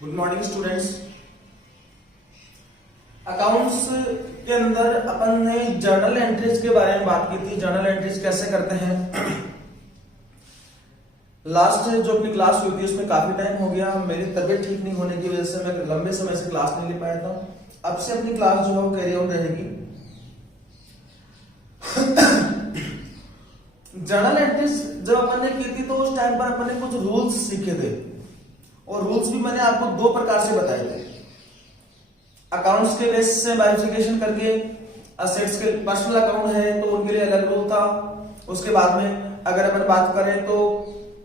Good morning students. Accounts के अंदर अपन ने जर्नल एंट्रीज के बारे में बात की थी। जर्नल एंट्रीज कैसे करते हैं। लास्ट जो अपनी क्लास हुई थी उसमें काफी टाइम हो गया। मेरी तबीयत ठीक नहीं होने की वजह से मैं लंबे समय से क्लास नहीं ले पाया था। अब से अपनी क्लास जो है वो कैरी ऑन रहेगी। जर्नल एंट्रीज जब अपन ने की थी तो उस टाइम पर अपन ने कुछ रूल्स सीखे थे और रूल्स भी मैंने आपको दो प्रकार से बताए थे। अकाउंट्स के बेस से वेरिफिकेशन करके असेट्स के पर्सनल अकाउंट है तो उनके लिए अलग रूल था। उसके बाद में अगर अपन बात करें तो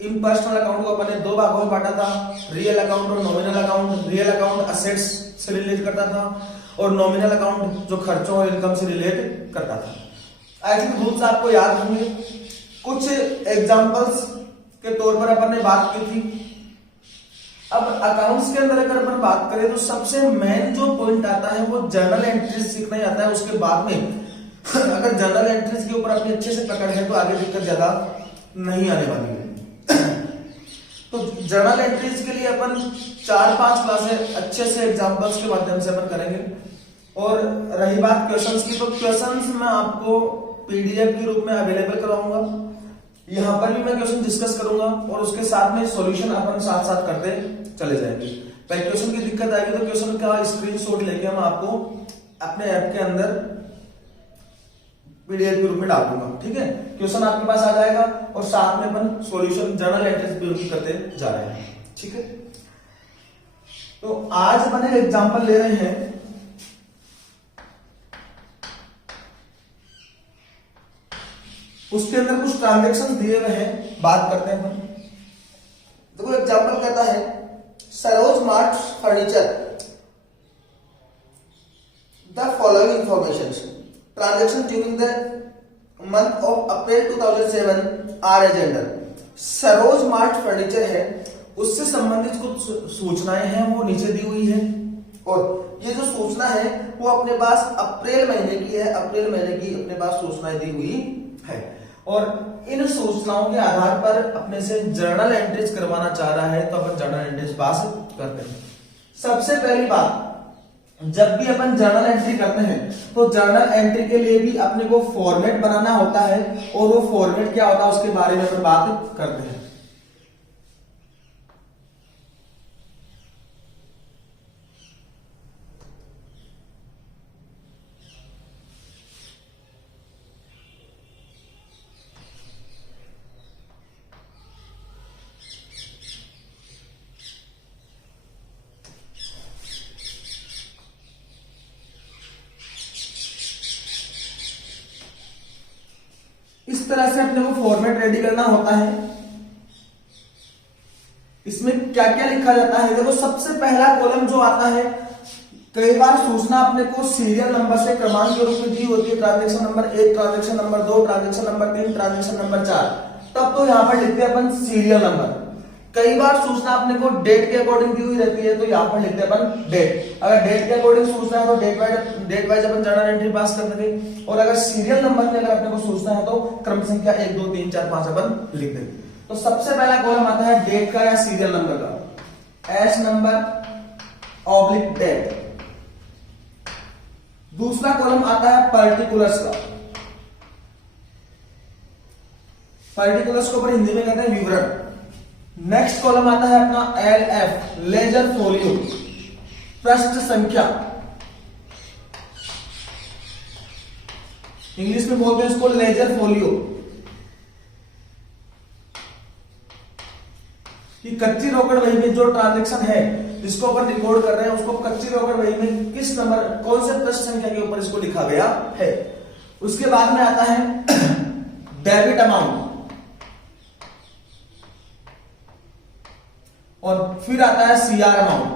इन पर्सनल अकाउंट को अपन ने दो भागों में बांटा था, रियल अकाउंट और nominal account. Real account assets से रिलेट करता था और नॉमिनल अकाउंट जो खर्चों और इनकम से रिलेट करता था। आई थिंक रूल्स आपको याद होंगे। कुछ एग्जांपल्स के तौर पर अपन ने बात की थी। अब अकाउंट्स के अंदर अगर अपन बात करें तो सबसे मेन जो पॉइंट आता है वो जर्नल एंट्रीज सीखना ही आता है। उसके बाद में अगर जर्नल एंट्रीज के ऊपर अपनी अच्छे से पकड़ है तो आगे दिक्कत ज्यादा नहीं आने वाली है। तो जर्नल एंट्रीज के लिए अपन 4-5 क्लासेस अच्छे से एग्जांपल्स के माध्यम से अपन करेंगे। और रही बात क्वेश्चंस की, तो क्वेश्चंस मैं आपको पीडीएफ के रूप में अवेलेबल कराऊंगा। यहां पर भी मैं क्वेश्चन डिस्कस करूंगा और उसके साथ में सॉल्यूशन अपन साथ साथ करते चले जाएंगे। पहले क्वेश्चन की दिक्कत आएगी तो क्वेश्चन का स्क्रीनशॉट लेके हम आपको अपने ऐप के अंदर पीडीएफ के रूप में डाल दूंगा। ठीक है, क्वेश्चन आपके पास आ जाएगा और साथ में अपन सॉल्यूशन जर्नल एंट्रीज भी करते जा रहे हैं। ठीक है, तो आज अपन एक एग्जांपल ले रहे हैं। उसके अंदर कुछ ट्रांजैक्शन दिए हुए हैं, बात करते हैं अपन। देखो एग्जांपल कहता है Saroj mart furniture the following information transaction during the month of April 2007 are as under. Saroj mart furniture है, उससे संबंधित कुछ सूचनाएं हैं वो नीचे दी हुई है। और ये जो सूचना है वो अपने पास अप्रैल महीने की है। अप्रैल महीने की अपने पास सूचनाएं दी हुई है और इन सूचनाओं के आधार पर अपने से जर्नल एंट्रीज करवाना चाह रहा है तो अपन जर्नल एंट्रीज पास करते हैं। सबसे पहली बात, जब भी अपन जर्नल एंट्री करते हैं तो जर्नल एंट्री के लिए भी अपने को फॉर्मेट बनाना होता है और वो फॉर्मेट क्या होता है उसके बारे में अपन बात करते हैं। इस तरह से अपने को फॉर्मेट रेडी करना होता है। इसमें क्या क्या लिखा जाता है, देखो सबसे पहला कॉलम जो आता है, कई बार सूचना अपने को सीरियल नंबर से क्रमांक के रूप में दी होती है। Transaction number 1, transaction number 2, transaction number 3, transaction number 4, तब तो यहां पर लिखते हैं अपन सीरियल नंबर। कई बार सूचना अपने को डेट के अकॉर्डिंग दी हुई रहती है तो यहां पर लिखते हैं अपन डेट। अगर डेट के अकॉर्डिंग सूचना है तो डेट वाइज अपन जर्नल एंट्री पास कर देंगे। और अगर सीरियल नंबर में अगर अपने को सूचना है तो क्रम संख्या 1, 2, 3, 4, 5 अपन लिख देंगे। तो सबसे पहला कॉलम आता है डेट का या सीरियल नंबर का, एस नंबर ऑब्लिक डेट। दूसरा कॉलम आता है पर्टिकुलर्स का। पर्टिकुलर्स को अपन हिंदी में कहते हैं विवरण। नेक्स्ट कॉलम आता है अपना LF लेजर फोलियो, पृष्ठ संख्या। इंग्लिश में बोलते हैं इसको लेजर फोलियो। कि कच्ची रोकड़ वही में जो ट्रांजैक्शन है जिसको अपन रिकॉर्ड कर रहे हैं उसको कच्ची रोकड़ वही में किस नंबर कौन से पृष्ठ संख्या के ऊपर इसको लिखा गया है। उसके बाद में आता है डेबिट अमाउंट और फिर आता है CR अमाउंट।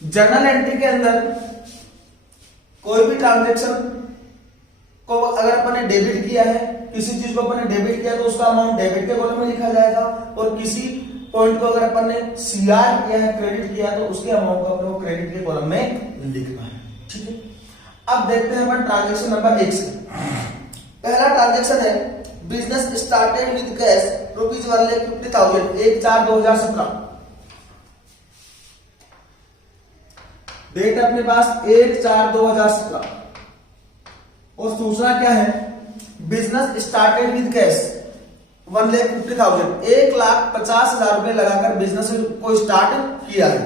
जर्नल एंट्री के अंदर कोई भी ट्रांजैक्शन को अगर अपन ने डेबिट किया है, किसी चीज को अपन ने डेबिट किया तो उसका अमाउंट डेबिट के कॉलम में लिखा जाएगा। और किसी पॉइंट को अगर अपन ने CR किया है, क्रेडिट किया तो उसके अमाउंट को अपन को क्रेडिट के कॉलम में लिखना है। ठीक है, अब देखते हैं अपन ट्रांजैक्शन नंबर 1 से। पहला ट्रांजैक्शन है business started with cash ₹1,50,000 1/4/2017। Date अपने पास 1/4/2017 और सूचना क्या है, बिजनेस स्टार्टेड विद कैश 1,50,000, 1,50,000 रुपए लगाकर बिजनेस को स्टार्ट किया है।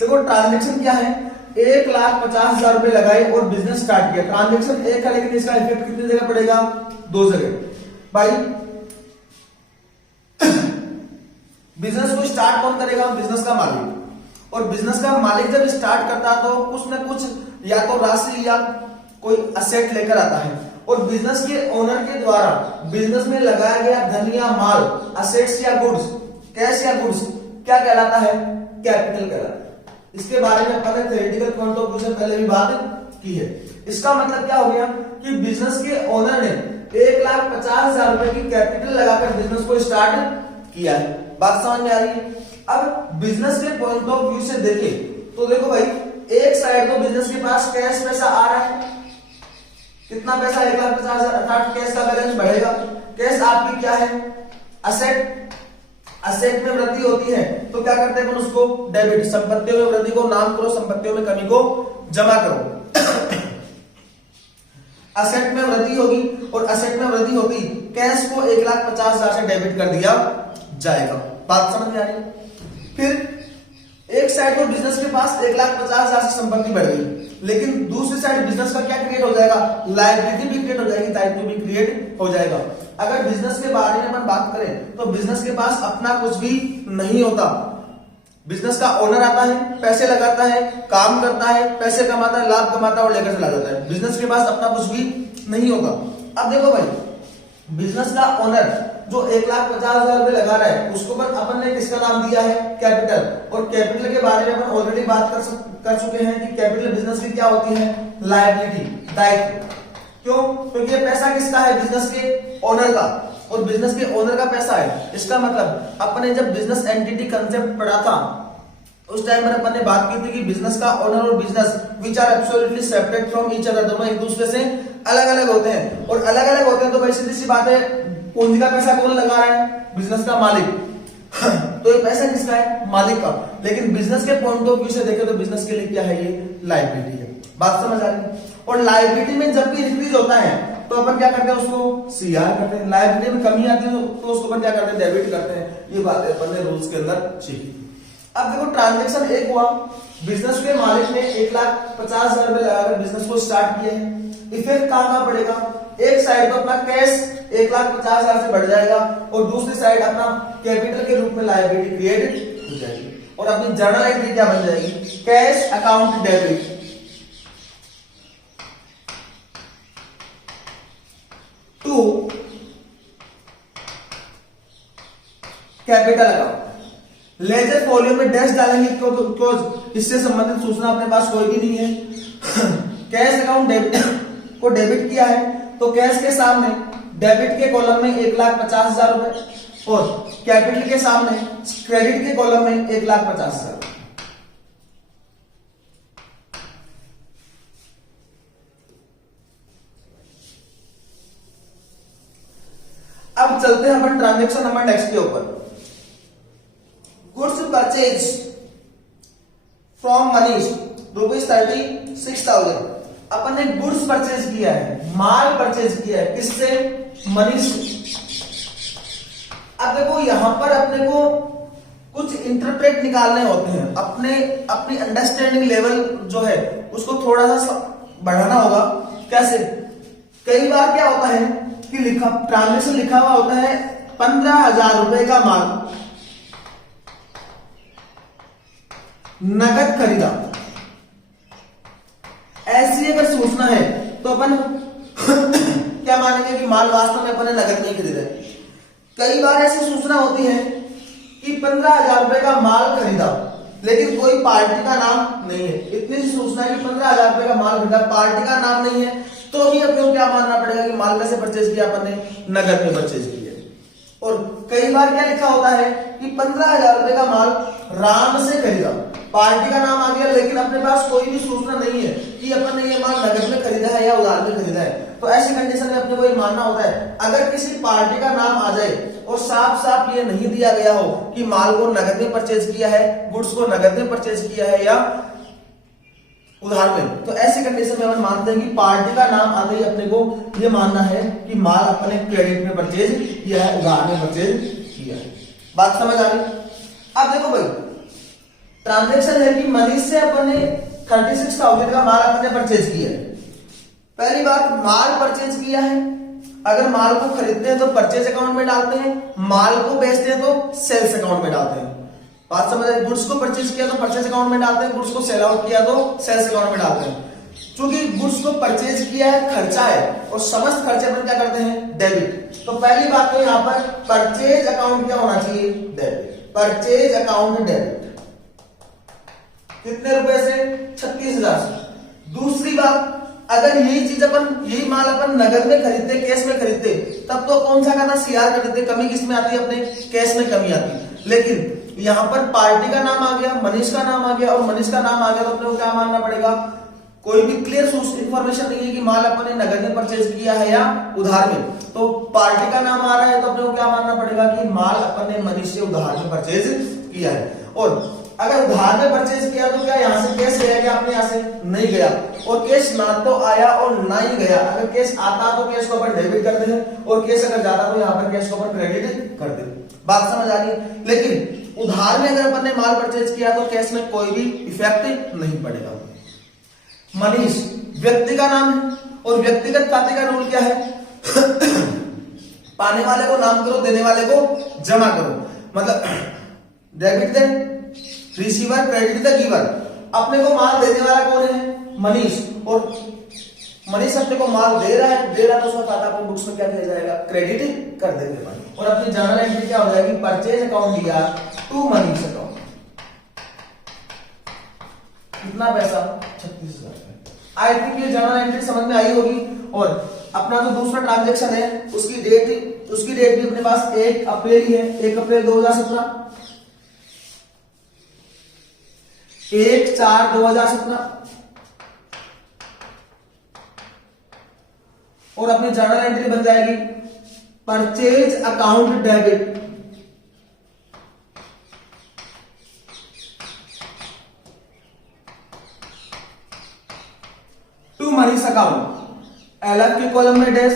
देखो ट्रांजेक्शन क्या है, 1,50,000 रुपए लगाए और बिजनेस स्टार्ट किया। ट्रांजेक्शन एक है लेकिन इसका इफेक्ट कितनी जगह पड़ेगा, 2 जगह। भाई बिजनेस को स्टार्ट कौन करेगा, बिजनेस का मालिक। और बिजनेस का मालिक जब स्टार्ट करता है तो कुछ ना कुछ या तो राशि या कोई असेट लेकर आता है, और बिजनेस के ओनर के द्वारा बिजनेस में लगाया गया धन या माल, असेट्स या गुड्स, कैश या गुड्स क्या कहलाता है, कैपिटल कहलाता है। इसके बारे में अपन ने थ्योरेटिकल पॉइंट ऑफ व्यू से पहले भी बात की है। इसका मतलब क्या हो गया कि बिजनेस के ओनर ने 1,50,000 रुपए की कैपिटल लगाकर बिजनेस को स्टार्ट किया है। बात समझ में आ रही है। अब बिजनेस के पॉइंट ऑफ व्यू से देखें तो देखो भाई, एक साइड तो बिजनेस के पास कैश पैसा आ रहा है, कितना पैसा, 1,50,000, अर्थात कैश का बैलेंस बढ़ेगा। कैश आपकी क्या है, असेट। असेट में वृद्धि होती है तो क्या करते हैं उसको डेबिट। संपत्तियों में वृद्धि को नाम करो, संपत्तियों में कमी को जमा करो। असेट में वृद्धि होगी और असेट में वृद्धि होती, कैश को 1,50,000 से डेबिट कर दिया जाएगा। बात समझ में आ रही है। फिर एक साइड को बिजनेस के पास 1,50,000 से संपत्ति बढ़ गई, लेकिन दूसरी साइड बिजनेस का क्या क्रिएट हो जाएगा, लायबिलिटी भी क्रिएट हो जाएगी, दायित्व भी क्रिएट हो जाएगा। अगर बिजनेस के बारे में अपन बात करें तो बिजनेस के पास अपना कुछ भी नहीं होता। बिजनेस का ओनर आता है, पैसे लगाता है, काम करता है, पैसे कमाता है, लाभ कमाता है और लेकर चला जाता है। बिजनेस के पास अपना कुछ भी नहीं होगा। अब देखो भाई, बिजनेस का ओनर जो 1,50,000 रुपए लगा रहा है उसको अपन ने किसका नाम दिया है, कैपिटल। और कैपिटल के बारे में अपन ऑलरेडी बात कर चुके हैं कि कैपिटल बिजनेस की क्या होती है, लायबिलिटी, दायित्व। क्यों, क्योंकि ये पैसा किसका है, बिजनेस के ओनर का, और बिजनेस के ओनर का पैसा है। इसका मतलब अपने जब बिजनेस एंटिटी कंसेप्ट पढ़ा था उस टाइम पर अपन ने बात की थी कि बिजनेस का ओनर और business which are absolutely separate from each other, दोनों एक दूसरे से अलग अलग होते हैं। और अलग अलग होते हैं तो भाई सीधी सी बात है, पूंजी का पैसा कौन लगा रहा है, बिजनेस का मालिक। तो ये पैसा किसका है, मालिक का। लेकिन बिजनेस के पॉइंट ऑफ व्यू से देखें तो बिजनेस के लिए क्या है, ये लायबिलिटी है। बात समझ आ रही है। और लायबिलिटी में जब भी इंक्रीज होता है तो अपन क्या करते हैं, उसको सीआर करते हैं। लायबिलिटी में कमी आती है तो उसको अपन क्या करते हैं, डेबिट करते हैं। ये बात अपन ने रूल्स के अंदर सीखी। अब देखो ट्रांजेक्शन एक हुआ, बिजनेस के मालिक ने 1,50,000 रुपए लगाकर बिजनेस को स्टार्ट किया है। इफेक्ट कहां पड़ेगा, एक साइड तो अपना कैश 1,50,000 से बढ़ जाएगा और दूसरी साइड अपना कैपिटल के रूप में लायबिलिटी क्रिएट हो जाएगी। और अपनी जर्नल एंट्री क्या बन जाएगी, cash account debit to capital account. Ledger folio में डैश डालेंगे क्यों, इससे संबंधित सूचना अपने पास कोई भी नहीं है। कैश अकाउंट डेबिट को डेबिट किया है तो कैश के सामने डेबिट के कॉलम में 1,50,000 रुपए और कैपिटल के सामने क्रेडिट के कॉलम में 1,50,000। अब चलते हैं अपन ट्रांजेक्शन नंबर नेक्स्ट के ऊपर। Goods purchase from Manish ₹36,000। अपन ने गुड्स परचेज किया है, माल परचेज किया है, किससे, मनीष से। अब देखो यहां पर अपने को कुछ इंटरप्रेट निकालने होते हैं, अपनी अंडरस्टैंडिंग लेवल जो है उसको थोड़ा सा बढ़ाना होगा। कैसे, कई बार क्या होता है कि ट्रांजेक्शन लिखा हुआ होता है 15,000 रुपए का माल नगद खरीदा, ऐसी अगर सूचना है तो अपन क्या मानेंगे कि माल वास्तव में अपन ने नगद नहीं खरीदा है। कई बार ऐसी सूचना होती है कि 15,000 रुपए का माल खरीदा लेकिन कोई पार्टी का नाम नहीं है। इतनी सी सूचना है कि 15,000 रुपए का माल खरीदा, पार्टी का नाम नहीं है, तो भी अपने को क्या मानना पड़ेगा कि माल कैसे परचेज किया, अपन ने नगद में परचेज किया। और कई बार क्या लिखा होता है कि 15,000 रुपए का माल राम से खरीदा, पार्टी का नाम आ गया लेकिन अपने पास कोई भी सूचना नहीं है कि अपन ने ये माल नगद में खरीदा है या उधार में खरीदा है। तो ऐसी कंडीशन में अपने को ये मानना होता है, अगर किसी पार्टी का नाम आ जाए और साफ साफ ये नहीं दिया गया हो कि माल को नगद में परचेज किया है, गुड्स को नगद में परचेज किया है या उधार में। तो ऐसी कंडीशन में अपन मानते हैं कि पार्टी का नाम आते ही अपने को ये मानना है कि माल अपने क्रेडिट में परचेज किया है, उधार में परचेज किया है। बात समझ आ गई? अब देखो भाई, ट्रांजेक्शन है कि मनीष से अपने 36,000 का माल अपने परचेज किया है। पहली बात, माल परचेज किया है, अगर माल को खरीदते हैं तो परचेज अकाउंट में डालते हैं, माल को बेचते हैं तो सेल्स अकाउंट में डालते हैं। बात समझ आई? गुड्स को परचेज किया तो परचेज अकाउंट में डालते हैं, गुड्स को सेल आउट किया तो सेल्स अकाउंट में डालते हैं। क्योंकि गुड्स को परचेज किया है, खर्चा है, और समस्त खर्चे अपन क्या करते हैं? डेबिट। तो पहली बात तो यहाँ पर परचेज अकाउंट क्या होना चाहिए? डेबिट। Purchase account debit. कितने रुपए से? 36,000 से। दूसरी बात, अगर यही चीज यही माल अपन नगद में खरीदते, कैश में खरीदते, तब तो कौन सा करना? सीआर कर देते, कमी किस में आती है? अपने कैश में कमी आती है। लेकिन यहां पर पार्टी का नाम आ गया, मनीष का नाम आ गया, और मनीष का नाम आ गया तो अपने को क्या मानना पड़ेगा? कोई भी क्लियर सोर्स इंफॉर्मेशन नहीं है कि माल अपने नगद में परचेज किया है या उधार में। तो पार्टी का नाम आ रहा है तो अपने को क्या मानना पड़ेगा? कि माल अपने मनीष से उधार में परचेज किया है। और अगर उधार में परचेज किया तो क्या यहां से कैश गया क्या? अपने यहां से नहीं गया, और कैश ना तो आया और ना ही गया। अगर कैश आता तो कैश को अपन डेबिट कर दें, और कैश अगर जाता तो यहाँ पर कैश को अपन क्रेडिट कर दें। बात समझ आ गई? लेकिन उधार में अगर अपन ने माल परचेज किया तो कैश में कोई भी इफेक्ट नहीं पड़ेगा। मनीष व्यक्ति का नाम है, और व्यक्तिगत खाते का रूल क्या है? पाने वाले को नाम करो, देने वाले को जमा करो। मतलब debit they receiver, credit the giver. अपने को माल देने वाला कौन है? मनीष। और मनीष अपने को माल दे रहा है, तो उसका खाता अपने बुक्स में क्या किया जाएगा? क्रेडिट कर देंगे। और अपनी जर्नल एंट्री क्या हो जाएगी? परचेज अकाउंट दिया टू मनीष अकाउंट। कितना पैसा? 36,000। आई थिंक ये जर्नल एंट्री समझ में आई होगी। और अपना जो दूसरा ट्रांजेक्शन है उसकी डेट भी अपने पास 1 अप्रैल ही है, 1 अप्रैल 2017, 1/4/2017। और अपनी जर्नल एंट्री बन जाएगी purchase account debit to Manish account. LF के कॉलम में डैश,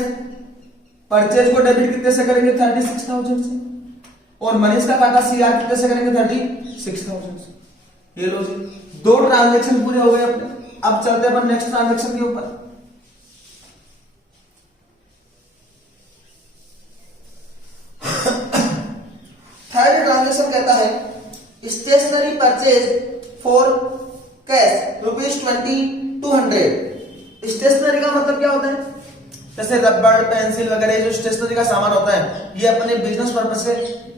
परचेज को डेबिट कितने से करेंगे? 36,000 से, और मनीष का खाता सीआर कितने से करेंगे? 36,000 से। ये लो जी, 2 ट्रांजेक्शन पूरे हो गए अपने। अब चलते हैं अपन नेक्स्ट ट्रांजेक्शन के ऊपर। थर्ड ट्रांजेक्शन कहता है stationery purchase for cash ₹20,200। Stationery का मतलब क्या होता है? जैसे रबड़, पेंसिल वगैरह जो स्टेशनरी का सामान होता है, ये अपने बिजनेस पर्पस से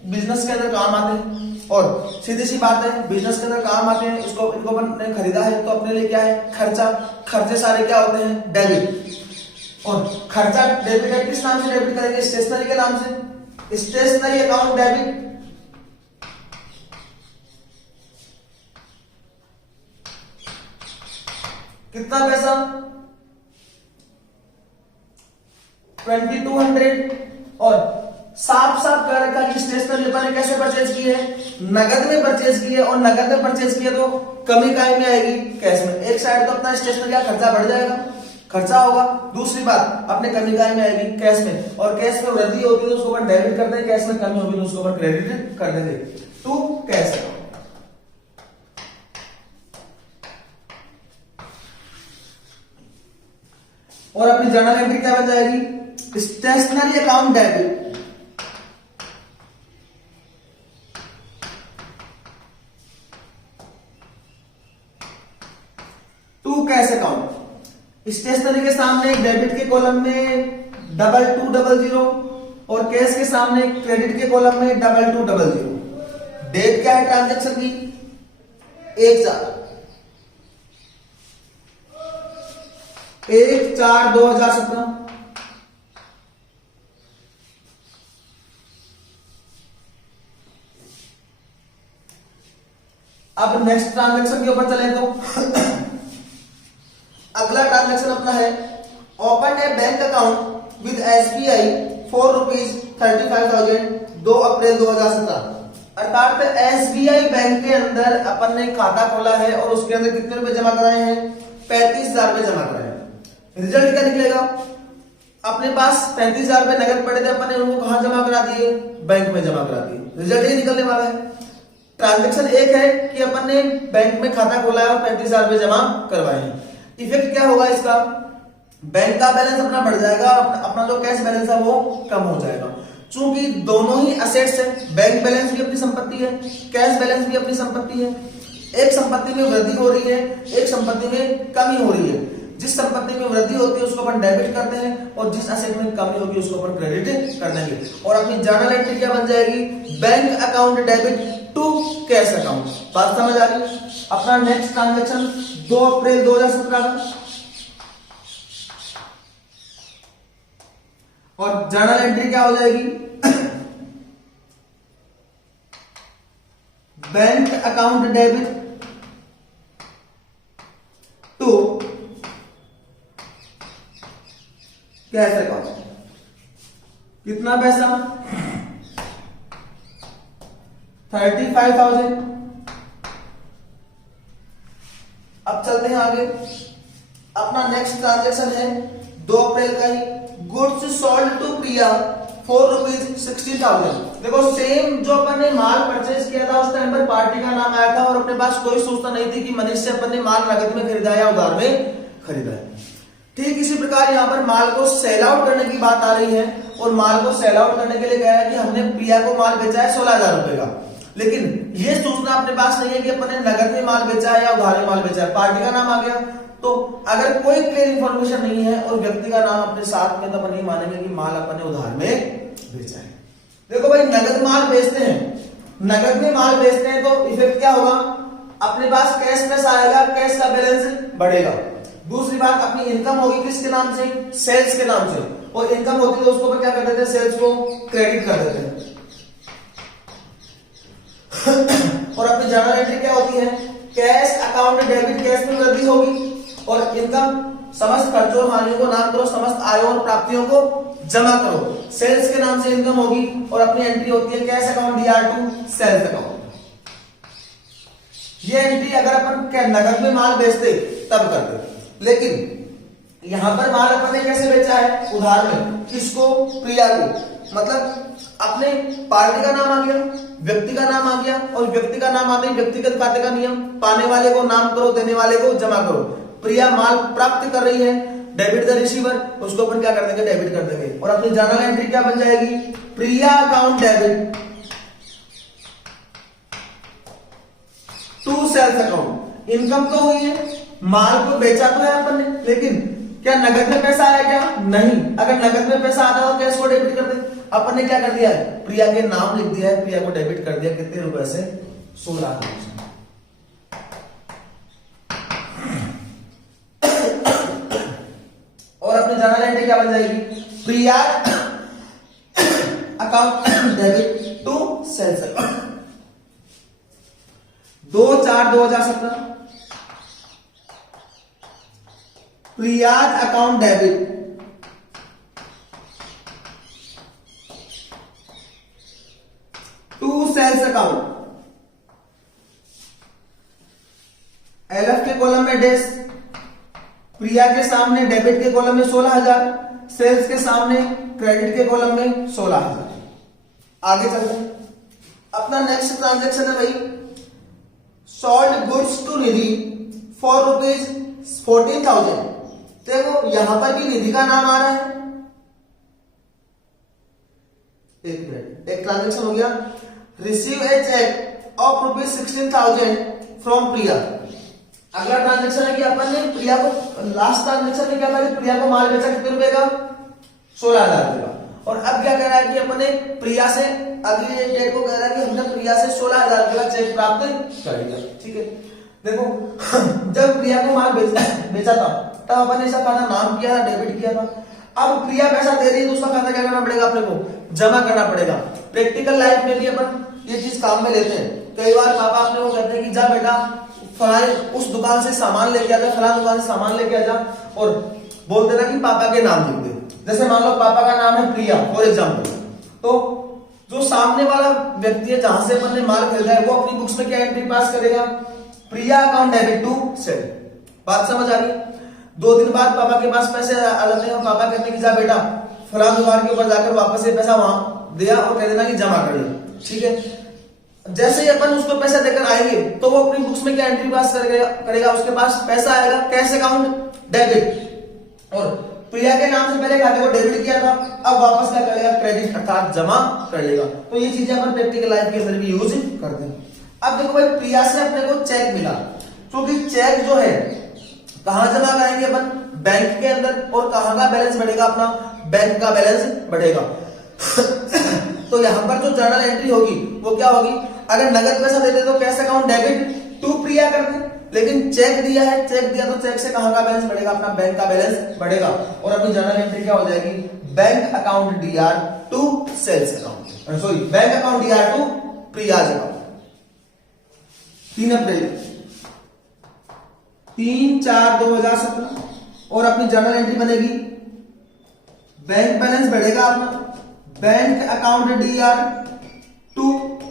बिजनेस के अंदर काम आते हैं। और सीधी सी बात है, बिजनेस के अंदर काम आते हैं, इनको अपन ने खरीदा है तो अपने लिए क्या है? खर्चा। खर्चे सारे क्या होते हैं? डेबिट। और खर्चा डेबिट है, किस नाम से डेबिट करेंगे? स्टेशनरी के नाम से। Stationery account debit. कितना पैसा? 2200। और साफ साफ कह रखा कि स्टेशनरी अपन ने कैसे परचेज की है? नगद में परचेज की है, और नगद में परचेज किया तो कमी काय में आएगी? कैश में। एक साइड तो अपना स्टेशनरी का खर्चा बढ़ जाएगा, खर्चा होगा। दूसरी बात, अपने कमी काय में आएगी? कैश में। और कैश में वृद्धि होती है तो उसको अपन डेबिट करते हैं, कैश में कमी होगी तो उसको अपन क्रेडिट कर देंगे टू कैश अकाउंट। और अपनी जर्नल एंट्री क्या बन जाएगी? Stationery account debit to cash account. Stationery के सामने डेबिट के कॉलम में 2200 और कैश के सामने क्रेडिट के कॉलम में 2200। डेट क्या है ट्रांजैक्शन की? 1/4/2017। अब नेक्स्ट ट्रांजैक्शन के ऊपर चले तो अगला ट्रांजैक्शन अपना है open A bank account with SBI for ₹35,000 2 अप्रैल 2017। अर्थात एसबीआई बैंक के अंदर अपन ने खाता खोला है और उसके अंदर कितने रुपए जमा कराए हैं? 35,000 रुपए जमा कराए। रिजल्ट क्या निकलेगा? अपने पास 35,000 रुपए नगद पड़े थे, अपन ने उनको कहां जमा करा दिए? बैंक में जमा करा दिए। रिजल्ट ये निकलने वाला है। ट्रांजेक्शन एक है कि अपन ने बैंक में खाता खोला है और 35,000 रुपए जमा करवाए हैं। इफेक्ट क्या होगा इसका? बैंक का बैलेंस अपना बढ़ जाएगा, अपना जो कैश बैलेंस है वो कम हो जाएगा। चूंकि दोनों ही असेट्स है, बैंक बैलेंस भी अपनी संपत्ति है, कैश बैलेंस भी अपनी संपत्ति है। एक संपत्ति में वृद्धि हो रही है, एक संपत्ति में कमी हो रही है। जिस संपत्ति में वृद्धि होती है उसको अपन डेबिट करते हैं और जिस असेट में कमी होगी उसको अपन क्रेडिट कर देंगे। और अपनी जर्नल एंट्री क्या बन जाएगी? Bank account debit to cash account. बात समझ आ रही? अपना नेक्स्ट ट्रांजेक्शन 2 अप्रैल 2017 का, और जर्नल एंट्री क्या हो जाएगी? Bank account debit to cash account. कितना पैसा? 35,000। अब चलते हैं आगे। अपना नेक्स्ट ट्रांजेक्शन है 2 अप्रैल का ही। Goods sold to Priya for ₹16,000। देखो सेम जो अपन ने माल परचेज किया था उस टाइम पर पार्टी का नाम आया था और अपने पास कोई सूचना नहीं थी कि मनीष से अपन ने माल नकद में खरीदा या उधार में खरीदा है। ठीक इसी प्रकार यहाँ पर माल को सेल आउट करने की बात आ रही है और माल को सेल आउट करने के लिए कहा है कि हमने प्रिया को माल बेचा है 16,000 रुपए का, लेकिन ये सूचना अपने पास नहीं है कि अपन ने नगद में माल बेचा है या उधार में माल बेचा है। पार्टी का नाम आ गया, तो अगर कोई क्लियर इंफॉर्मेशन नहीं है और व्यक्ति का नाम अपने साथ में, तो अपन नहीं मानेंगे कि माल अपन ने उधार में बेचा है। देखो भाई, नगद माल बेचते हैं, नगद में माल बेचते हैं तो इफेक्ट क्या होगा? अपने पास कैश पैसा आएगा, कैश का बैलेंस बढ़ेगा। दूसरी बात, अपनी इनकम होगी किसके नाम से? सेल्स के नाम से। और इनकम होती है तो उसको क्या कर देते हैं? सेल्स को क्रेडिट कर देते हैं। और अपनी जर्नल एंट्री क्या होती है? कैश अकाउंट डेबिट, कैश में वृद्धि होगी और इनकम समस्त खर्चों और हानियों को नाम करो, समस्त आयों और प्राप्तियों को जमा करो। सेल्स के नाम से इनकम होगी और अपनी एंट्री होती है cash account DR2 sales account. ये एंट्री अगर अपन नगद में माल बेचते तब करते, लेकिन यहां पर माल अपन ने कैसे बेचा है? उधार में। किसको? प्रिया को। मतलब अपने पार्टी का नाम आ गया, व्यक्ति का नाम आ गया और व्यक्ति का नाम आते ही व्यक्तिगत खाते का नियम, पाने वाले को नाम करो, देने वाले को जमा करो। प्रिया माल प्राप्त कर रही है, डेबिट द रिसीवर, उसको अपन क्या कर देंगे? डेबिट कर देंगे। और अपनी जर्नल एंट्री क्या बन जाएगी? Priya account debit to sales account. Income तो हुई है, माल को बेचा तो है अपन ने, लेकिन क्या नगद में पैसा आया क्या? नहीं। अगर नगद में पैसा आता तो कैश को डेबिट कर दे। अपन ने क्या कर दिया है? प्रिया के नाम लिख दिया है, प्रिया को डेबिट कर दिया। कितने रुपए से? 16,000। और अपनी जर्नल एंट्री क्या बन जाएगी? Priya account debit to sales account 2/4/2017। Priya's account debit to sales account. LF के कॉलम में डैश, प्रिया के सामने डेबिट के कॉलम में 16,000, सेल्स के सामने क्रेडिट के कॉलम में 16,000। आगे चलते हैं। अपना नेक्स्ट ट्रांजेक्शन है भाई, sold goods to Nidhi for ₹14,000। देखो यहां पर भी निधि का नाम आ रहा है। एक मिनट, एक ट्रांजेक्शन हो गया। Receive a cheque of ₹16,000 from Priya. अगला ट्रांजेक्शन है कि अपन ने प्रिया को, लास्ट ट्रांजेक्शन में क्या था? प्रिया को माल बेचा कितने रुपए का? 16,000 रुपए का। और अब क्या कह रहा है कि अपन ने प्रिया से अगली डेट को कह रहा है कि हमने प्रिया से 16,000 रुपए का चेक प्राप्त कर लिया। ठीक है, देखो जब प्रिया को माल बेचा था तब अपन ने इसका खाता नाम किया था, डेबिट किया था। अब प्रिया पैसा दे रही है तो उसका खाता क्या करना पड़ेगा? अपने को जमा करना पड़ेगा। प्रैक्टिकल लाइफ में भी अपन ये चीज काम में लेते हैं। कई बार पापा अपने को कहते हैं कि जा बेटा फलाने उस दुकान से सामान लेके आ जा, फलाने दुकान से सामान लेके आ जा, और बोल देना कि पापा के नाम लिख दे। जैसे मान लो पापा का नाम है प्रिया फॉर एग्जाम्पल, तो जो सामने वाला व्यक्ति है जहां से अपन ने माल खरीदा है वो अपनी बुक्स में क्या एंट्री पास करेगा? प्रिया अकाउंट डेबिट टू सेल। बात समझ आ रही? 2 दिन बाद पापा के पास पैसे आ जाते हैं और पापा कहते हैं कि जा बेटा फलां दुकान के ऊपर जाकर वापस ये पैसा वहां दिया और कह देना कि जमा कर लो, ठीक है। जैसे ही अपन उसको पैसा देकर आएंगे तो वो अपनी बुक्स में क्या एंट्री पास करेगा, उसके पास पैसा आएगा कैश अकाउंट डेबिट, और प्रिया के नाम से पहले खाते को डेबिट किया था, अब वापस क्या करेगा, क्रेडिट अर्थात जमा कर लेगा। तो ये चीजें अपन प्रैक्टिकल लाइफ के अंदर भी यूज करते हैं। अब देखो भाई प्रिया से अपने को चेक मिला, क्योंकि चेक जो है कहां जमा कराएंगे अपन, बैंक के अंदर, और कहां का बैलेंस बढ़ेगा अपना, बैंक का बैलेंस बढ़ेगा। तो यहां पर जो जर्नल एंट्री होगी वो क्या होगी, अगर नगद पैसा देते तो कैश अकाउंट डेबिट टू प्रिया करते, लेकिन चेक दिया है, चेक दिया तो चेक से कहां का बैलेंस बढ़ेगा, अपना बैंक का बैलेंस बढ़ेगा, और अपनी जर्नल एंट्री क्या हो जाएगी, bank account DR to sales account, sorry bank account DR to Priya's account. 3 अप्रैल 3/4/2017, और अपनी जर्नल एंट्री बनेगी, बैंक बैलेंस बढ़ेगा अपना, बैंक अकाउंट डीआर टू,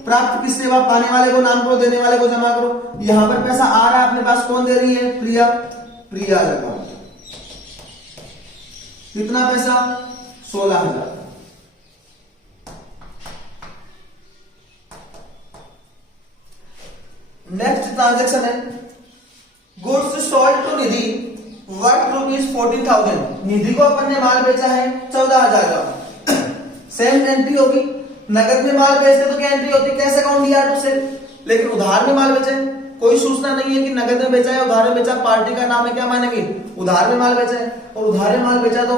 प्राप्त की सेवा पाने वाले को नाम करो, देने वाले को जमा करो। यहां पर पैसा आ रहा है अपने पास, कौन दे रही है, प्रिया, प्रिया अकाउंट। कितना पैसा, 16,000। नेक्स्ट ट्रांजेक्शन है goods sold to Nidhi worth ₹14,000। Nidhi को अपन ने माल बेचा है 14,000 का। सेम एंट्री होगी, नगद में माल बेचते तो क्या एंट्री होती है, cash account DR to sale, लेकिन उधार में माल बेचे कोई सूचना नहीं है कि नगद में बेचा है उधार में बेचा, पार्टी का नाम है, क्या मानेंगे, उधार में माल बेचा है, और उधार में माल बेचा तो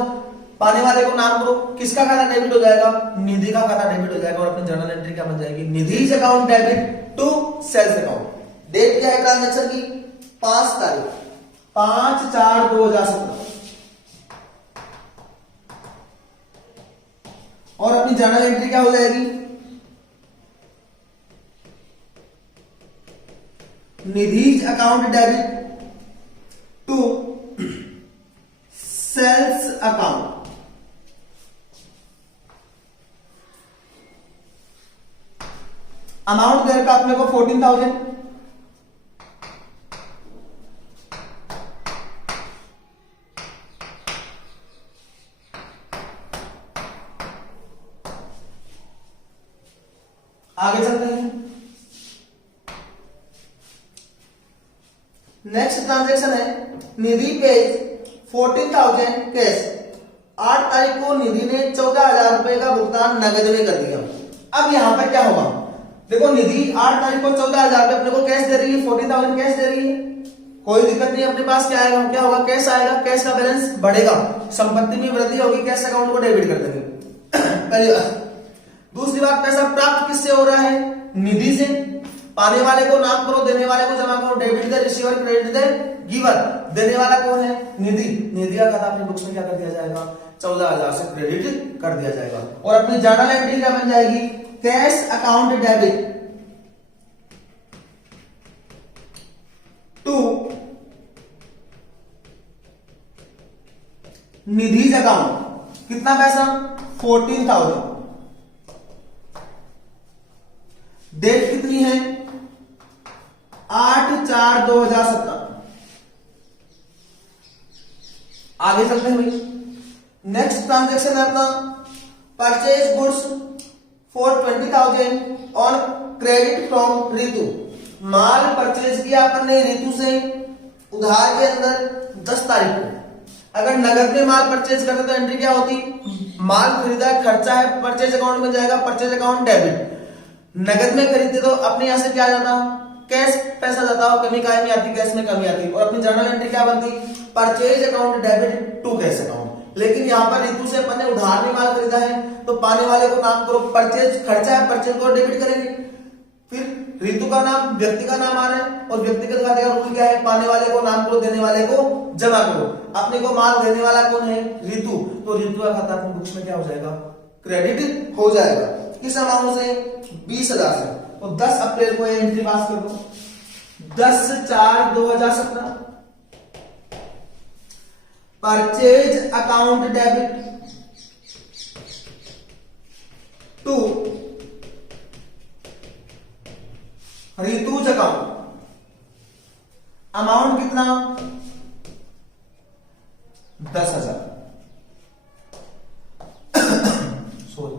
पाने वाले को नाम करो, किसका खाता डेबिट हो जाएगा, निधि का खाता डेबिट हो जाएगा, और अपनी जर्नल एंट्री क्या बन जाएगी, Nidhi account debit to sales account. Date क्या है ट्रांजेक्शन की, 5 तारीख 5/4/2017, और अपनी जर्नल एंट्री क्या हो जाएगी, Nidhi account debit to sales account. Amount देर का अपने को 14,000, आगे चलते हैं। नेक्स्ट ट्रांजेक्शन है निधि पेज 14,000 कैश। 8 तारीख को निधि ने 14,000 रुपए का भुगतान नगद में कर दिया। अब यहां पर क्या होगा, देखो निधि 8 तारीख को 14,000 रुपए अपने को कैश दे रही है, 14,000 कैश दे रही है, कोई दिक्कत नहीं, अपने पास क्या आएगा, क्या होगा, कैश आएगा, कैश का बैलेंस बढ़ेगा, संपत्ति में वृद्धि होगी, कैश अकाउंट को डेबिट कर देंगे। पहली बात। दूसरी बात, पैसा प्राप्त किससे हो रहा है, निधि से, पाने वाले को नाम करो, देने वाले को जमा करो, debit the receiver, credit the giver. देने वाला कौन है, निधि, निधि का खाता अपने बुक्स में क्या कर दिया जाएगा, 14,000 से क्रेडिट कर दिया जाएगा, और अपनी जर्नल एंट्री क्या बन जाएगी, cash account debit to Nidhi account. कितना पैसा, 14,000। डेट कितनी है, 8/4/2017। आगे चलते हैं भाई। नेक्स्ट ट्रांजेक्शन है अपना purchase goods for 20,000 on credit from Ritu. Mall purchase किया अपन ने रितु से उधार के अंदर 10 तारीख को। अगर नगद में माल परचेज करते तो एंट्री क्या होती, माल खरीदा खर्चा है, परचेज अकाउंट में जाएगा, परचेज अकाउंट डेबिट। नगद में खरीदते तो अपने यहां से क्या जाता, कैश पैसा जाता, और कमी काय में आती, कैश में कमी आती, और अपनी जर्नल एंट्री क्या बनती, purchase account debit to cash account. लेकिन यहाँ पर रितु से अपन ने उधार में माल खरीदा है तो पाने वाले को नाम करो, परचेज खर्चा है, परचेज को डेबिट करेंगे। फिर रितु का नाम, व्यक्ति का नाम आ रहा है, और व्यक्तिगत खाते का रूल क्या है, पाने वाले को नाम करो, देने वाले को जमा करो। अपने को माल देने वाला कौन है, रितु, तो रितु का खाता अपनी बुक्स में क्या हो जाएगा, क्रेडिट हो जाएगा। किस अमाउंट से, 20,000 से। तो 10 अप्रैल को एंट्री पास कर दो, 10/4/2017 purchase account debit to Ritu's account. Amount कितना, 10,000। सॉरी,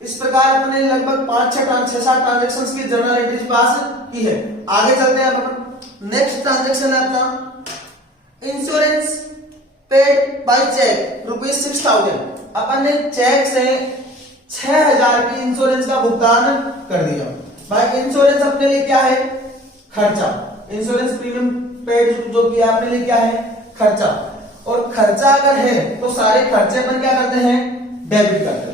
इस प्रकार अपने लगभग 5-6-7 ट्रांजेक्शन की जर्नल एंट्री पास की है। आगे चलते हैं अपन। नेक्स्ट ट्रांजेक्शन है अपना इंश्योरेंस पेड बाय चेक ₹6,000। अपन ने चेक से 6,000 की इंश्योरेंस का भुगतान कर दिया। भाई इंश्योरेंस अपने लिए क्या है? खर्चा। इंश्योरेंस प्रीमियम पेड जो भी अपने लिए क्या है? खर्चा। और खर्चा अगर है तो सारे खर्चे अपन क्या करते हैं? डेबिट करते हैं।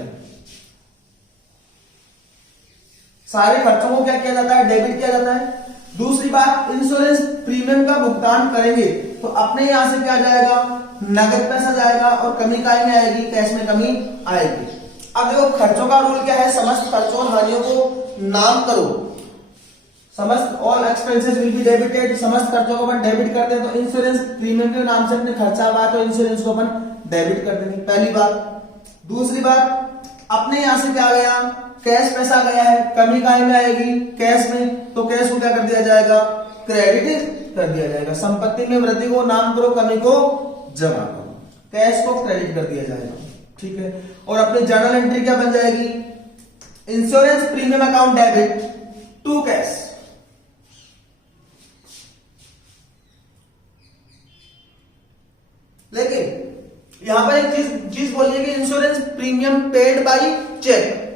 सारे खर्चों को क्या किया जाता है? डेबिट किया जाता है। दूसरी बात, इंश्योरेंस प्रीमियम का भुगतान करेंगे तो अपने यहां से क्या जाएगा? नगद पैसा जाएगा और कमी काय में आएगी? कैश में कमी आएगी। अब देखो खर्चों का रूल क्या है? समस्त खर्चों और हानियों को नाम करो। समस्त all expenses will be debited. समस्त खर्चों को अपन डेबिट करते हैं तो इंश्योरेंस प्रीमियम के नाम से अपने खर्चा हुआ तो इंश्योरेंस को अपन डेबिट कर देंगे, पहली बात। दूसरी बात, अपने यहां से क्या गया? कैश पैसा गया है, कमी काय में आएगी? कैश में। तो कैश को क्या कर दिया जाएगा? क्रेडिट कर दिया जाएगा। संपत्ति में वृद्धि को नाम करो, कमी को जमा करो। कैश को क्रेडिट कर दिया जाएगा, ठीक है। और अपनी जर्नल एंट्री क्या बन जाएगी? Insurance premium account debit to cash. लेकिन यहां पर एक चीज बोलिए कि insurance premium paid by cheque.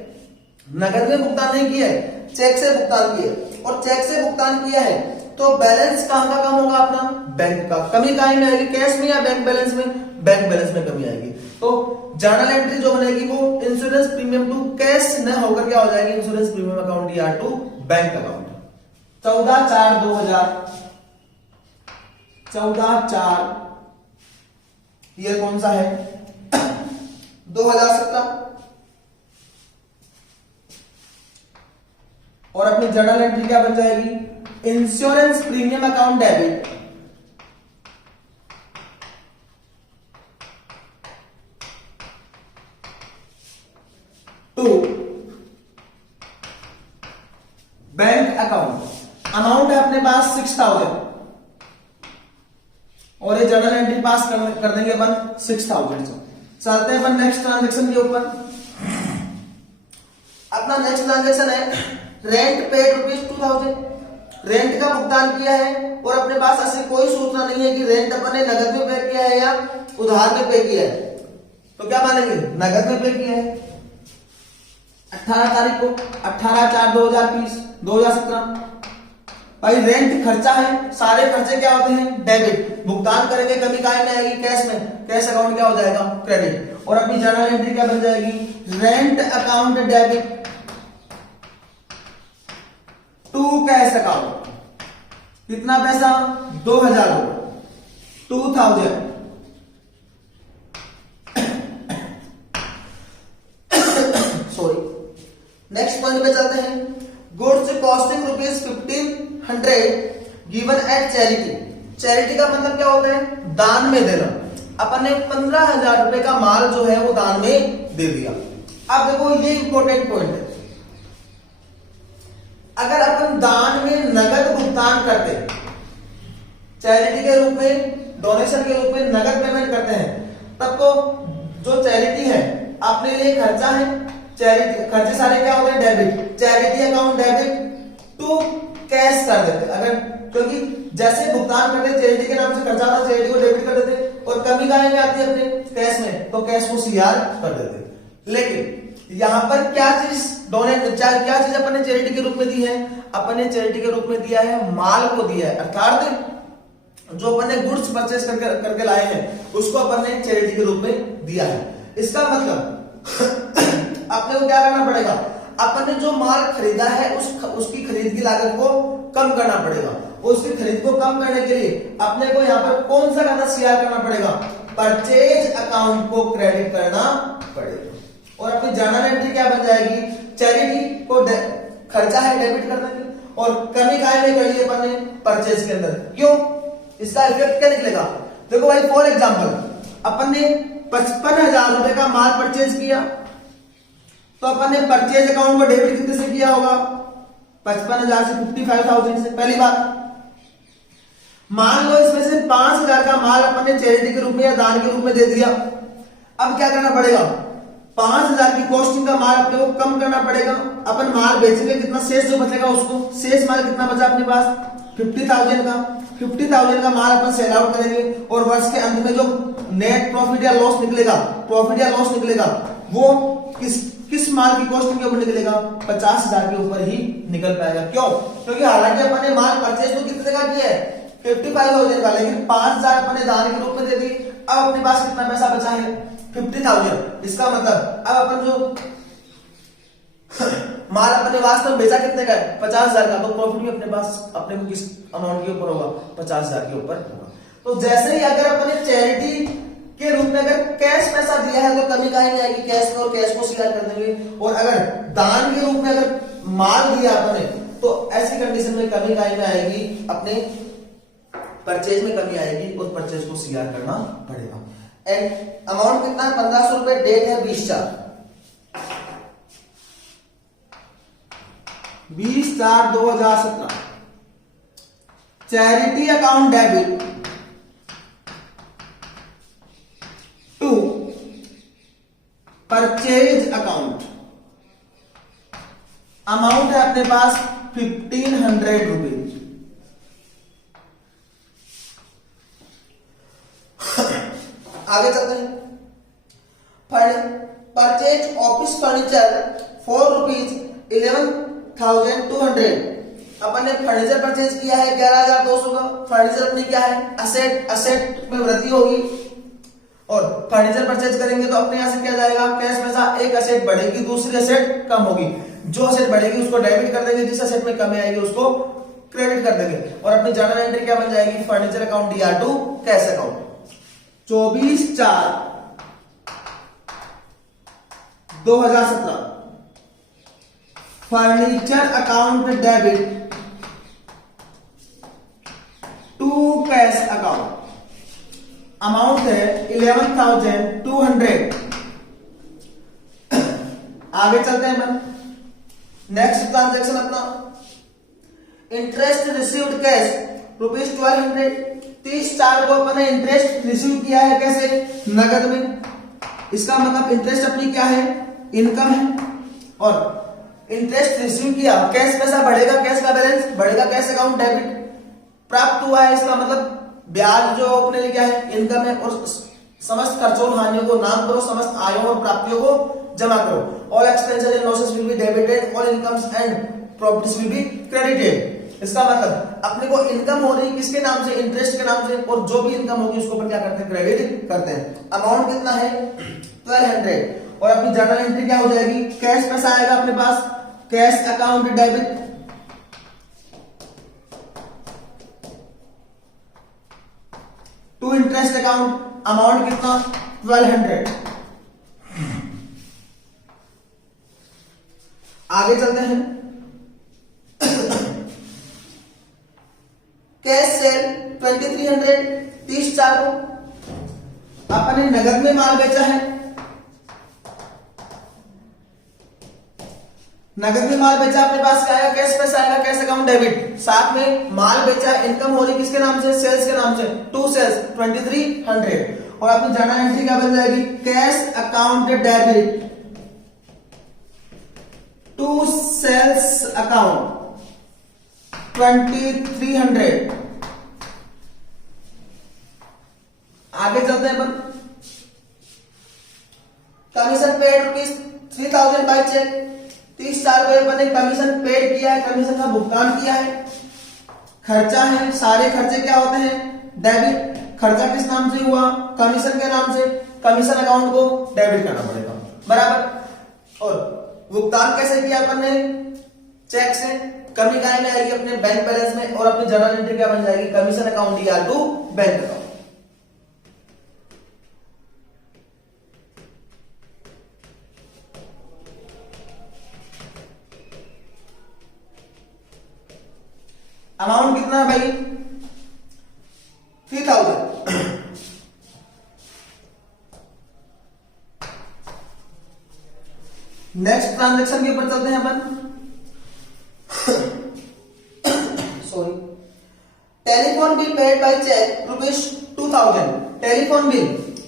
नगद में भुगतान नहीं किया है, चेक से भुगतान किया है। और चेक से भुगतान किया है तो बैलेंस कहां का कम होगा? अपना बैंक का। कमी कहां में आएगी? कैश में या बैंक बैलेंस में? बैंक बैलेंस में कमी आएगी। तो जर्नल एंट्री जो बनेगी वो इंश्योरेंस प्रीमियम टू कैश न होकर क्या हो जाएगी? इंश्योरेंस प्रीमियम अकाउंट या टू बैंक अकाउंट। 14/4/2000, 14/4 ईयर कौन सा है? 2017। और अपनी जर्नल एंट्री क्या बन जाएगी? Insurance premium account debit to bank account. Amount है अपने पास 6,000 और ये जर्नल एंट्री पास कर देंगे अपन 6,000 से। चलते हैं अपन नेक्स्ट ट्रांजेक्शन के ऊपर। अपना नेक्स्ट ट्रांजेक्शन है रेंट पेड ₹2,000। रेंट का भुगतान किया है और अपने पास ऐसी कोई सूचना नहीं है कि रेंट अपन ने नगद में पे किया है या उधार में पे किया है। तो क्या मानेंगे? नगद में पे किया है। 18 तारीख को 18/4/2017। भाई रेंट खर्चा है, सारे खर्चे क्या होते हैं? डेबिट। भुगतान करेंगे, कमी काय में आएगी? कैश में। कैश अकाउंट क्या हो जाएगा? क्रेडिट। और अपनी जर्नल एंट्री क्या बन जाएगी? Rent account debit to cash account. कितना पैसा? 2,000 होगा। 2,000। सॉरी, नेक्स्ट पॉइंट पे चलते हैं। Goods costing ₹1,500 given at charity. Charity का मतलब क्या होता है? दान में देना। अपन ने 15,000 रुपए का माल जो है वो दान में दे दिया। अब देखो ये इंपॉर्टेंट पॉइंट है। अगर अपन दान में नगद भुगतान करते, चैरिटी के रूप में, डोनेशन के रूप में नगद पेमेंट करते हैं, तब तो जो चैरिटी है अपने लिए खर्चा है। चैरिटी खर्चे सारे क्या होते हैं? Debit. Charity account debit to cash कर देते अगर, क्योंकि जैसे भुगतान करते चैरिटी के नाम से खर्चा आता, चैरिटी को डेबिट कर देते। और कमी कहां में आती है? अपने कैश में। तो कैश को सीआर कर देते। लेकिन यहां पर क्या चीज क्या चीज अपन ने चैरिटी के रूप में दी है? अपन ने चैरिटी के रूप में दिया है माल को दिया है। अर्थात जो अपन ने गुड्स परचेस करके लाए हैं उसको अपन ने चैरिटी के रूप में दिया है। इसका मतलब अपने को क्या करना पड़ेगा? अपन ने जो माल खरीदा है उसकी खरीद की लागत को कम करना पड़ेगा। उसकी खरीद को कम करने के लिए अपने को यहाँ पर कौन सा खाता सीआर करना पड़ेगा? परचेज अकाउंट को क्रेडिट करना पड़ेगा। और अपनी जर्नल एंट्री क्या बन जाएगी? चैरिटी को खर्चा है डेबिट कर देंगे और कमी काय में कर ली अपन ने? परचेज के अंदर। क्यों? इसका इफेक्ट क्या निकलेगा? देखो भाई, फॉर एग्जांपल अपन ने 55,000 रुपए का माल परचेज किया तो अपन ने परचेज अकाउंट को डेबिट कितने से किया होगा? 55,000 से, 55,000 से। पहली बात, मान लो इसमें से 5,000 का माल अपन ने चैरिटी के रूप में या दान के रूप में दे दिया। अब क्या करना पड़ेगा, 5,000 की कॉस्टिंग का माल अपने को कम करना पड़ेगा। अपन माल बेचेंगे, कितना शेष जो बचेगा उसको, शेष माल कितना बचा अपने पास 50,000 का। 50,000 का माल अपन सेल आउट करेंगे और वर्ष के अंत में जो नेट प्रॉफिट या लॉस निकलेगा, प्रॉफिट या लॉस निकलेगा, वो किस माल की कॉस्टिंग के ऊपर निकलेगा, 50,000 के ऊपर ही निकल पाएगा। क्यों? क्योंकि हालांकि अपन ने माल परचेज तो कितने का किया है, 55,000 का, लेकिन 5,000 अपन ने दान के रूप में दे दी। अब अपने पास कितना पैसा बचा है, 50,000। इसका मतलब अब अपन जो माल अपने वास्तव में बेचा कितने का, 50,000 का, तो प्रॉफिट भी अपने पास अपने को किस अमाउंट के ऊपर होगा, 50,000 के ऊपर होगा। तो जैसे ही अगर अपने चैरिटी के रूप में अगर कैश पैसा दिया है तो कमी काहे नहीं आएगी कैश में, और कैश को शेयर कर देंगे। और अगर दान के रूप में अगर माल दिया अपने, तो ऐसी कंडीशन में कमी काहे में आएगी, अपने परचेज में कमी आएगी, उस परचेज को शेयर करना पड़ेगा। एंड अमाउंट कितना है, 1500 रुपए, डेट है 20/4, 20/4/2017। Charity account debit to purchase account, amount है अपने पास 1,500 रुपीज। आगे चलते हैं। Purchase office furniture for ₹11,200। अपन ने फर्नीचर परचेज किया है 11,200 का। फर्नीचर अपनी क्या है, असेट, असेट में वृद्धि होगी, और फर्नीचर परचेज करेंगे तो अपने यहां से क्या जाएगा, कैश पैसा, एक असेट बढ़ेगी, दूसरी असेट कम होगी। जो असेट बढ़ेगी उसको डेबिट कर देंगे, जिस असेट में कमी आएगी उसको क्रेडिट कर देंगे, और अपनी जर्नल एंट्री क्या बन जाएगी, furniture account DR2 cash account. 24/4/2017 furniture account debit to cash account, amount है 11,200। आगे चलते हैं अपन। नेक्स्ट ट्रांजेक्शन अपना इंटरेस्ट रिसीव्ड कैश ₹1200। 30/4 को अपन ने इंटरेस्ट रिसीव किया है, कैसे, नगद में। इसका मतलब इंटरेस्ट अपनी क्या है, इनकम है, और इंटरेस्ट रिसीव किया, कैश पैसा बढ़ेगा, कैश का बैलेंस बढ़ेगा, कैश अकाउंट डेबिट प्राप्त हुआ है। इसका मतलब ब्याज जो अपने लिए क्या है, इनकम है, और समस्त खर्चों और हानियों को नाम करो, समस्त आयों और प्राप्तियों को जमा करो। All expenses and losses will be debited, all incomes and profits will be credited. इसका मतलब अपने को इनकम हो रही किसके नाम से, इंटरेस्ट के नाम से, और जो भी इनकम होगी उसको अपन क्या करते हैं, क्रेडिट करते हैं। अमाउंट कितना है 1200, और अपनी जर्नल एंट्री क्या हो जाएगी, कैश पैसा आएगा अपने पास, cash account debit to interest account, amount कितना 1200। आगे चलते हैं। Cash cell 2300। 30/4 को अपन ने नगद में माल बेचा है, नगद में माल बेचा, अपने पास क्या आएगा, कैश पैसा आएगा, कैश अकाउंट डेबिट, साथ में माल बेचा, इनकम हो रही किसके नाम से, सेल्स के नाम से, टू सेल्स 2300, और अपनी जर्नल एंट्री क्या बन जाएगी, cash account debit to sales account 2300। आगे चलते हैं अपन। Commission paid ₹3,000 by cheque. 30/4 को अपन ने कमीशन पेड किया है, कमीशन का भुगतान किया है। खर्चा है, सारे खर्चे क्या होते हैं, डेबिट। खर्चा किस नाम से हुआ, कमीशन के नाम से, कमीशन अकाउंट को डेबिट करना पड़ेगा, बराबर। और भुगतान कैसे किया अपन ने, चेक से। कमी काहे में आएगी, अपने बैंक बैलेंस में, और अपनी जर्नल एंट्री क्या बन जाएगी, commission account DR2 bank account. Amount कितना है भाई, 3,000। नेक्स्ट ट्रांजैक्शन के ऊपर चलते हैं अपन। Sorry, telephone bill paid by cheque ₹2000। Telephone bill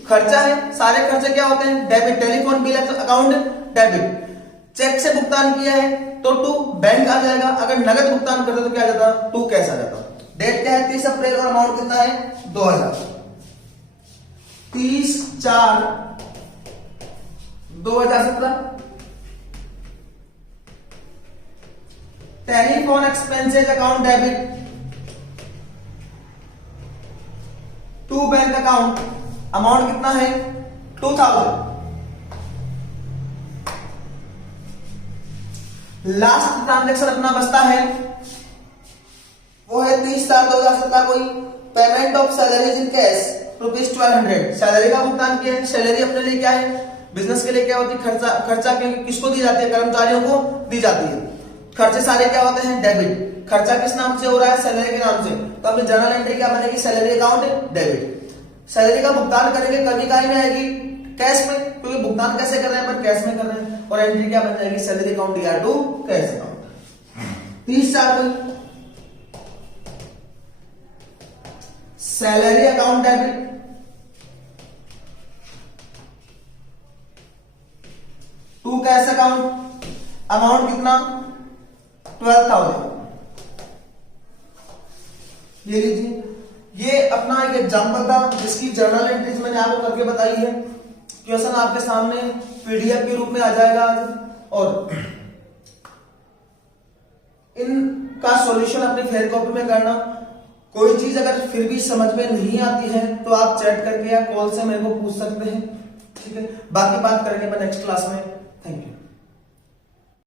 खर्चा है, सारे खर्चे क्या होते हैं debit, telephone bill account debit. Cheque से भुगतान किया है तो टू बैंक आ जाएगा, अगर नगद भुगतान करते तो क्या आ जाता, टू कैश आ जाता। डेट क्या है 30 अप्रैल और अमाउंट कितना है 2000। 30/4/2017। Telephone expenses account debit to bank account, amount कितना है 2000। लास्ट ट्रांजेक्शन अपना बचता है वो है 30/4/2017 कोई payment of salaries in cash ₹1200। Salary का भुगतान किया है। सैलरी अपने लिए क्या है, बिजनेस के लिए क्या होती है खर्चा किसको दी जाती है, कर्मचारियों को दी जाती है। खर्चे सारे क्या होते हैं डेबिट। खर्चा किस नाम से हो रहा है, सैलरी के नाम से, तो अपनी जर्नल एंट्री क्या बनेगी, सैलरी अकाउंट डेबिट। सैलरी का भुगतान करेंगे कभी काहे में आएगी, कैश में, क्योंकि भुगतान कैसे कर रहे हैं अपन, कैश में कर रहे हैं। और एंट्री क्या बन जाएगी, salary account to cash account. 30/4 salary account debit to cash account, amount कितना 12,000। ये लीजिए, ये अपना एक एग्जाम्पल था जिसकी जर्नल एंट्रीज मैंने आपको करके बताई है। क्वेश्चन आपके सामने पीडीएफ के रूप में आ जाएगा आज, और इनका सॉल्यूशन अपनी फेयर कॉपी में करना। कोई चीज अगर फिर भी समझ में नहीं आती है तो आप चैट करके या कॉल से मेरे को पूछ सकते हैं, ठीक है। बाकी बात करेंगे मैं नेक्स्ट क्लास में। Thank you.